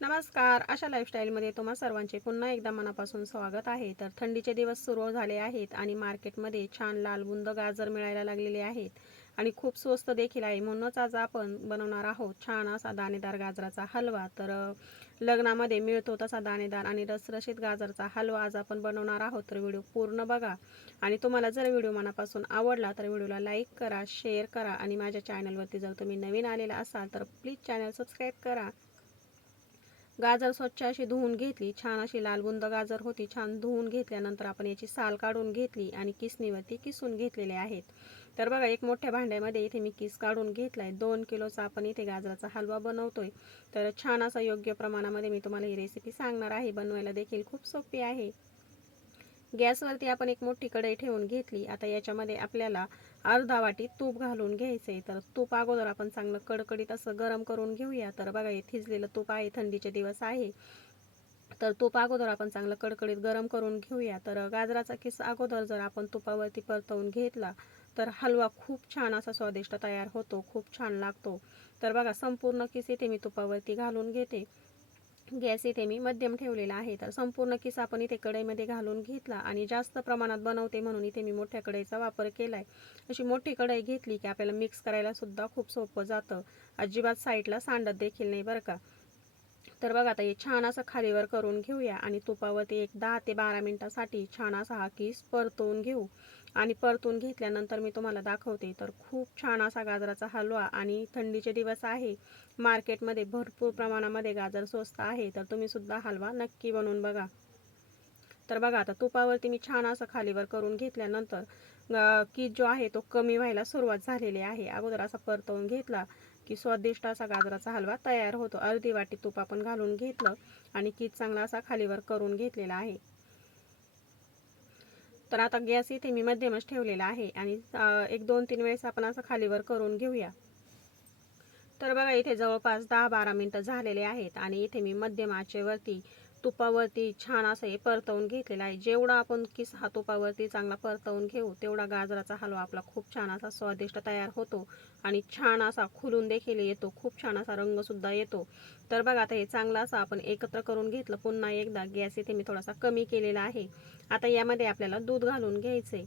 नमस्कार. अशा लाईफस्टाईलमध्ये तुम्हा सर्वांचे पुन्हा एकदा मनापासून स्वागत आहे. तर थंडीचे दिवस सुरू झाले आहेत आणि मार्केटमध्ये छान लालबुंद गाजर मिळायला लागलेले आहेत. आणि खूप स्वस्त देखील आहे. म्हणूनच आज आपण बनवणार आहोत छान असा दाणेदार गाजराचा हलवा. तर लग्नामध्ये मिळतो तसा दाणेदार आणि रसरशीत गाजरचा हलवा आज आपण बनवणार आहोत. तर व्हिडिओ पूर्ण बघा. आणि तुम्हाला जर व्हिडिओ मनापासून आवडला तर व्हिडिओला लाईक करा शेअर करा आणि माझ्या चॅनलवरती जर तुम्ही नवीन आलेला असाल तर प्लीज चॅनल सबस्क्राईब करा. गाजर स्वच्छ अशी धुवून घेतली छान अशी लालबुंद गाजर होती छान धुवून घेतल्यानंतर आपण याची साल काढून घेतली आणि किसणीवरती किसून घेतलेले आहेत. तर बघा एक मोठ्या भांड्यामध्ये इथे मी किस काढून घेतलाय. दोन किलोचा आपण इथे गाजराचा हलवा बनवतोय. तर छान असा योग्य प्रमाणामध्ये मी तुम्हाला ही रेसिपी सांगणार आहे. बनवायला देखील खूप सोपी आहे. गॅसवरती आपण एक मोठी कढई ठेवून घेतली. आता याच्यामध्ये आपल्याला अर्धा वाटी तूप घालून घ्यायचंय. तर तूप अगोदर आपण चांगलं कडकडीत असं गरम करून घेऊया. तर बघा हे थिजलेलं तूप आहे थंडीचे दिवस आहे. तर तूप अगोदर आपण चांगलं कडकडीत गरम करून घेऊया. तर गाजराचा किस अगोदर जर आपण तुपावरती परतवून घेतला तर हलवा खूप छान असा स्वादिष्ट तयार होतो खूप छान लागतो. तर बघा संपूर्ण किस इथे मी तुपावरती घालून घेते. गॅस इथे मी मध्यम ठेवलेला आहे. तर संपूर्ण किस आपण इथे कढईमध्ये घालून घेतला आणि जास्त प्रमाणात बनवते म्हणून इथे मी मोठ्या कढईचा वापर केला आहे अशी मोठी कढई घेतली की आपल्याला मिक्स करायला सुद्धा खूप सोपं जातं. अजिबात साईडला सांडत देखील नाही बरं का. तर बघा आता हे छान असं खालीवर करून घेऊया आणि तुपावरती एक दहा ते बारा मिनटासाठी छान असा हा किस परतवून घेऊ. आणि परतून घेतल्यानंतर मी तुम्हाला दाखवते. तर खूप छान असा गाजराचा हलवा आणि थंडीचे दिवस आहे. मार्केटमध्ये भरपूर प्रमाणामध्ये गाजर स्वस्त आहे. तर तुम्ही सुद्धा हलवा नक्की बनवून बघा. तर बघा आता तुपावरती मी छान असं खालीवर करून घेतल्यानंतर की कीज जो आहे तो कमी व्हायला सुरुवात झालेली आहे. अगोदर असा परतवून घेतला की स्वादिष्ट असा गाजराचा हलवा तयार होतो. अर्धी वाटी तूप आपण घालून घेतलं आणि कीज चांगला असा खालीवर करून घेतलेला आहे. तर आता गॅस इथे मी मध्यमच ठेवलेला आहे आणि एक दोन तीन वेळेस आपण असं खालीवर करून घेऊया. तर बघा इथे जवळपास दहा बारा मिनटं झालेले आहेत आणि इथे मी मध्यम आचेवरती तुपावरती छान असं हे परतवून घेतलेलं आहे. जेवढा आपण किस हा तुपावरती चांगला परतवून घेऊ तेवढा गाजराचा हलवा आपला खूप छान असा स्वादिष्ट तयार होतो आणि छान असा खुलून देखील येतो. खूप छान असा रंगसुद्धा येतो. तर बघा आता हे चांगला असा आपण एकत्र करून घेतलं. पुन्हा एकदा गॅस इथे मी थोडासा कमी केलेला आहे. आता यामध्ये आपल्याला दूध घालून घ्यायचंय.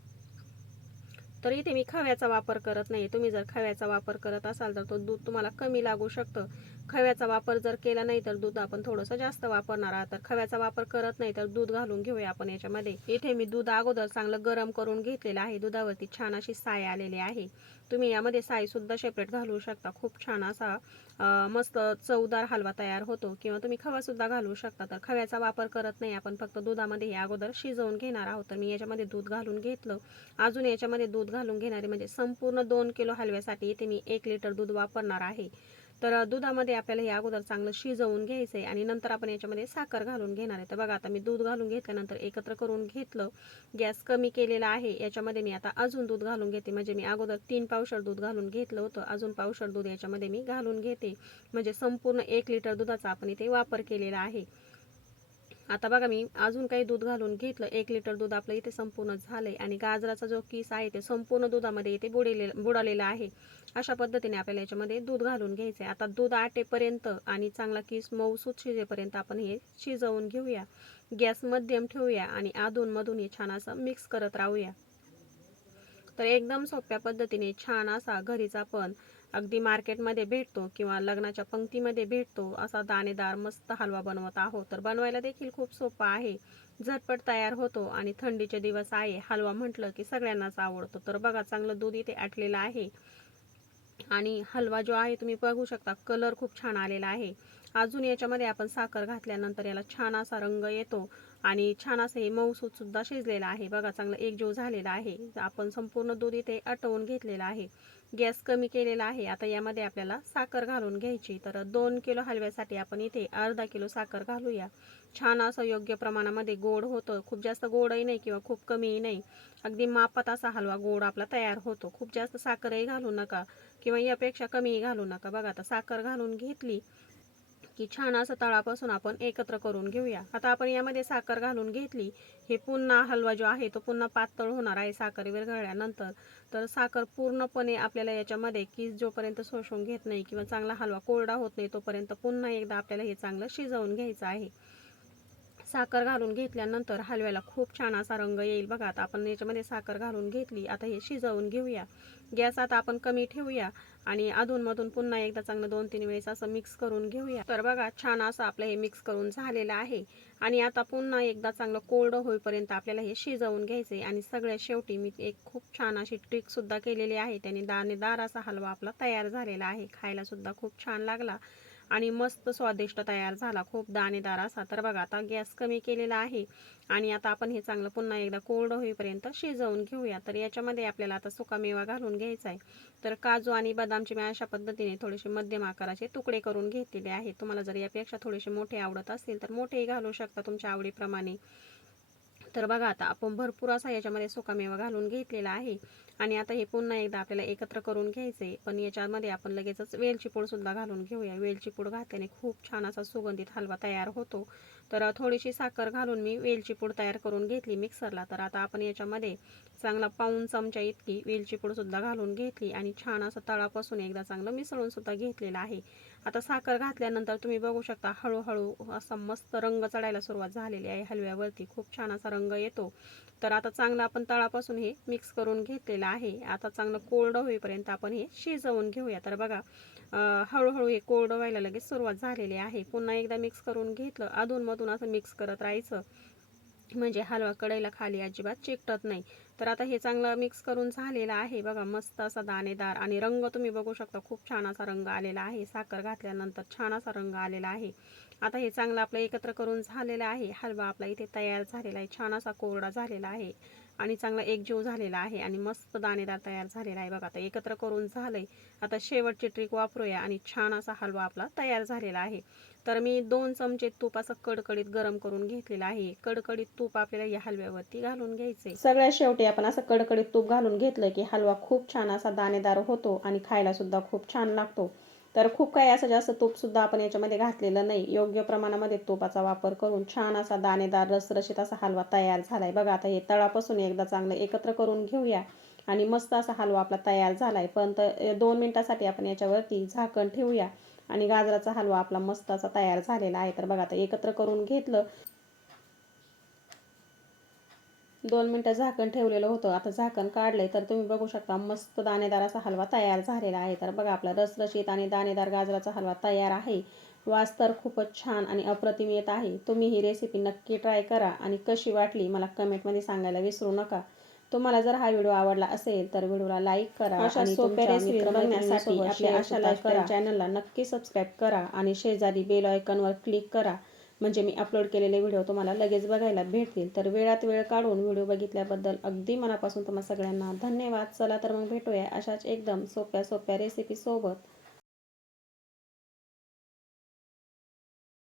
तर इथे मी खव्याचा वापर करत नाही तुम्ही जर खव्याचा वापर करत असाल तर तो दूध तुम्हाला कमी लागू शकतं. खव्याचा वापर जर केला नाही तर दूध आपण थोडंसं जास्त वापरणार आहात. तर खव्याचा वापर करत नाही तर दूध घालून घेऊया आपण याच्यामध्ये. इथे मी दूध अगोदर चांगलं गरम करून घेतलेलं आहे. दुधावरती छान अशी साय आलेली आहे. तुम्ही यामध्ये साईसुद्धा शेपरेट सेपरेट घालू शकता. खूप छान असा मस्त चवदार हलवा तयार होतो. किंवा तुम्ही खवासुद्धा घालू शकता. तर खव्याचा वापर करत नाही. आपण फक्त दुधामध्ये हे अगोदर शिजवून घेणार आहोत. तर मी याच्यामध्ये दूध घालून घेतलं. अजून याच्यामध्ये दूध घालून घेणारे म्हणजे संपूर्ण दोन किलो हलव्यासाठी इथे मी एक लिटर दूध वापरणार आहे. तर दुधामध्ये आपल्याला हे अगोदर चांगलं शिजवून घ्यायचं आहे आणि नंतर आपण याच्यामध्ये साखर घालून घेणार आहे. तर बघा आता मी दूध घालून घेतल्यानंतर एकत्र करून घेतलं. गॅस कमी केलेला आहे. याच्यामध्ये मी आता अजून दूध घालून घेते. म्हणजे मी अगोदर तीन पावशर दूध घालून घेतलं होतं. अजून पावशर दूध याच्यामध्ये मी घालून घेते. म्हणजे संपूर्ण एक लिटर दुधाचा आपण इथे वापर केलेला आहे. आता बघा मी अजून काही दूध घालून घेतलं. एक लिटर दूध आपलं इथे संपूर्ण झालंय. आणि गाजराचा जो किस आहे ते संपूर्ण दुधामध्ये इथे बुडेलेलं बुडालेला आहे. अशा पद्धतीने आपल्याला याच्यामध्ये दूध घालून घ्यायचं आहे आता दूध आटेपर्यंत आणि चांगला किस मऊसूत शिजेपर्यंत आपण हे शिजवून घेऊया. गॅस मध्यम ठेवूया आणि अधूनमधून हे छान असं मिक्स करत राहूया. तर एकदम सोप्या पद्धतीने छान असा घरीच आपण अगदी मार्केटमध्ये भेटतो किंवा लग्नाच्या पंक्तीमध्ये भेटतो असा दाणेदार मस्त हलवा बनवत आहोत. तर बनवायला देखील खूप सोपा आहे. झटपट तयार होतो आणि थंडीचे दिवस आहे. हलवा म्हटलं की सगळ्यांनाच आवडतो. तर बघा चांगलं दूध इथे आटलेलं आहे. आणि हलवा जो आहे तुम्ही बघू शकता कलर खूप छान आलेला आहे. अजून याच्यामध्ये आपण साखर घातल्यानंतर याला छान असा रंग येतो. आणि छान असं हे मऊसूतसुद्धा शिजलेलं आहे. बघा चांगलं एकजीव झालेला आहे. आपण संपूर्ण दूध इथे आटवून घेतलेलं आहे. गॅस कमी केलेला आहे. आता यामध्ये आपल्याला साखर घालून घ्यायची. तर दोन किलो हलव्यासाठी आपण इथे अर्धा किलो साखर घालूया. छान असं योग्य प्रमाणामध्ये गोड होतं. खूप जास्त गोडही नाही किंवा खूप कमीही नाही. अगदी मापात असा हलवा गोड आपला तयार होतो. खूप जास्त साखरही घालू नका किंवा यापेक्षा कमीही घालू नका. बघा आता साखर घालून घेतली. की छान असं तळापासून आपण एकत्र करून घेऊया. आता आपण यामध्ये साखर घालून घेतली. हे पुन्हा हलवा जो आहे तो पुन्हा पातळ होणार आहे साखर विरघळल्यानंतर तर साखर पूर्णपणे आपल्याला याच्यामध्ये की जोपर्यंत शोषून घेत नाही किंवा चांगला हलवा कोरडा होत नाही तोपर्यंत पुन्हा एकदा आपल्याला हे चांगलं शिजवून घ्यायचं आहे. साखर घालून घेतल्यानंतर हलव्याला खूप छान असा रंग येईल. बघा आता आपण याच्यामध्ये साखर घालून घेतली. आता हे शिजवून घेऊया. गॅस आता आपण कमी ठेवूया आणि अधूनमधून पुन्हा एकदा चांगलं दोन तीन वेळेस असं मिक्स करून घेऊया. तर बघा छान असं आपलं हे मिक्स करून झालेलं आहे. आणि आता पुन्हा एकदा चांगलं कोरडं होईपर्यंत आपल्याला हे शिजवून घ्यायचे आणि सगळ्या शेवटी मी एक खूप छान अशी ट्रिकसुद्धा केलेली आहे. त्याने दाणेदार असा हलवा आपला तयार झालेला आहे. खायलासुद्धा खूप छान लागला. आणि मस्त स्वादिष्ट तयार झाला. खूप दाणेदार असा. तर बघा आता गॅस कमी केलेला आहे. आणि आता आपण हे चांगलं पुन्हा एकदा कोरडं होईपर्यंत शिजवून घेऊया. तर याच्यामध्ये आपल्याला आता सुका मेवा घालून घ्यायचा आहे. तर काजू आणि बदामचे मी अशा पद्धतीने थोडेसे मध्यम आकाराचे तुकडे करून घेतलेले आहेत. तुम्हाला जर यापेक्षा थोडेसे मोठे आवडत असतील तर मोठेही घालू शकता तुमच्या आवडीप्रमाणे. तर बघा आता आपण भरपूर असा याच्यामध्ये सुकामेवा घालून घेतलेला आहे. आणि आता हे पुन्हा एकदा आपल्याला एकत्र करून घ्यायचे पण याच्यामध्ये आपण लगेचच वेलची घालून घेऊया. वेलची पूड घातल्याने खूप छान असा सुगंधित हलवा तयार होतो. तर थोडीशी साखर घालून मी वेलची पूड तयार करून घेतली मिक्सरला. तर आता आपण याच्यामध्ये चांगला पाऊन चमचा इतकी वेलची घालून घेतली आणि छान असं तळापासून एकदा चांगलं मिसळूनसुद्धा घेतलेलं आहे. आता साखर घातल्यानंतर तुम्ही बघू शकता हळूहळू असा मस्त रंग चढायला सुरुवात झालेली आहे हलव्यावरती. खूप छान असा रंग येतो. तर आता चांगला आपण तळापासून हे मिक्स करून घेतलेलं आहे. आता चांगलं कोरडं होईपर्यंत आपण हे शिजवून घेऊया. तर बघा हळूहळू हे कोरडं व्हायला लगेच सुरुवात झालेली आहे. पुन्हा एकदा मिक्स करून घेतलं. अधूनमधून असं मिक्स करत राहायचं. म्हणजे हलवा कढईला खाली अजिबात चिकटत नाही. तर आता हे चांगलं मिक्स करून झालेलं आहे. बघा मस्त असा दाणेदार आणि रंग तुम्ही बघू शकता. खूप छान असा रंग आलेला आहे. साखर घातल्यानंतर छान असा रंग आलेला आहे. आता हे चांगलं आपलं एकत्र करून झालेलं आहे. हलवा आपला इथे तयार झालेला आहे. छान असा कोरडा झालेला आहे. आणि चांगला एकजीव झालेला आहे आणि मस्त दाणेदार तयार झालेला आहे. बघा आता एकत्र करून झालंय. आता शेवटची ट्रिक वापरूया आणि छान असा हलवा आपला तयार झालेला आहे. तर मी दोन चमचे तूप असं कडकडीत गरम करून घेतलेलं आहे. कडकडीत तूप आपल्याला या हलव्यावरती घालून घ्यायचे सगळ्या शेवटी आपण असं कडकडीत तूप घालून घेतलं की हलवा खूप छान असा दाणेदार होतो आणि खायला सुद्धा खूप छान लागतो. तर खूप काही असं जास्त तूपसुद्धा आपण याच्यामध्ये घातलेलं नाही. योग्य प्रमाणामध्ये तुपाचा वापर करून छान असा दाणेदार रसरशीत असा हलवा तयार झाला आहे बघा आता हे तळापासून एकदा चांगलं एकत्र करून घेऊया आणि मस्त असा हलवा आपला तयार झाला आहे पण दोन मिनटासाठी आपण याच्यावरती झाकण ठेवूया आणि गाजराचा हलवा आपला मस्त असा तयार झालेला आहे. तर बघा आता एकत्र करून घेतलं दोन मिनटं झाकण ठेवलेलं होतं. आता झाकण काढलंय तर तुम्ही बघू शकता मस्त दाणेदार असा हलवा तयार झालेला आहे. तर बघा आपला रसरशीत आणि दाणेदार गाजराचा हलवा तयार आहे. वास तर खूपच छान आणि अप्रतिम येत आहे. तुम्ही ही रेसिपी नक्की ट्राय करा आणि कशी वाटली मला कमेंटमध्ये सांगायला विसरू नका. तुम्हाला जर हा व्हिडिओ आवडला असेल तर व्हिडिओला लाईक करा आणि सोप्या रेसिपी बघण्यासाठी आपल्या आशा लाईफ चॅनलला नक्की सबस्क्राईब करा आणि शेजारी बेल आयकॉनवर क्लिक करा. म्हणजे मी अपलोड केलेले व्हिडिओ तुम्हाला लगेच बघायला भेटतील. तर वेळात वेळ काढून व्हिडिओ बघितल्याबद्दल अगदी मनापासून तुम्हाला सगळ्यांना धन्यवाद. चला तर मग भेटूया अशाच एकदम सोप्या सोप्या रेसिपी सोबत.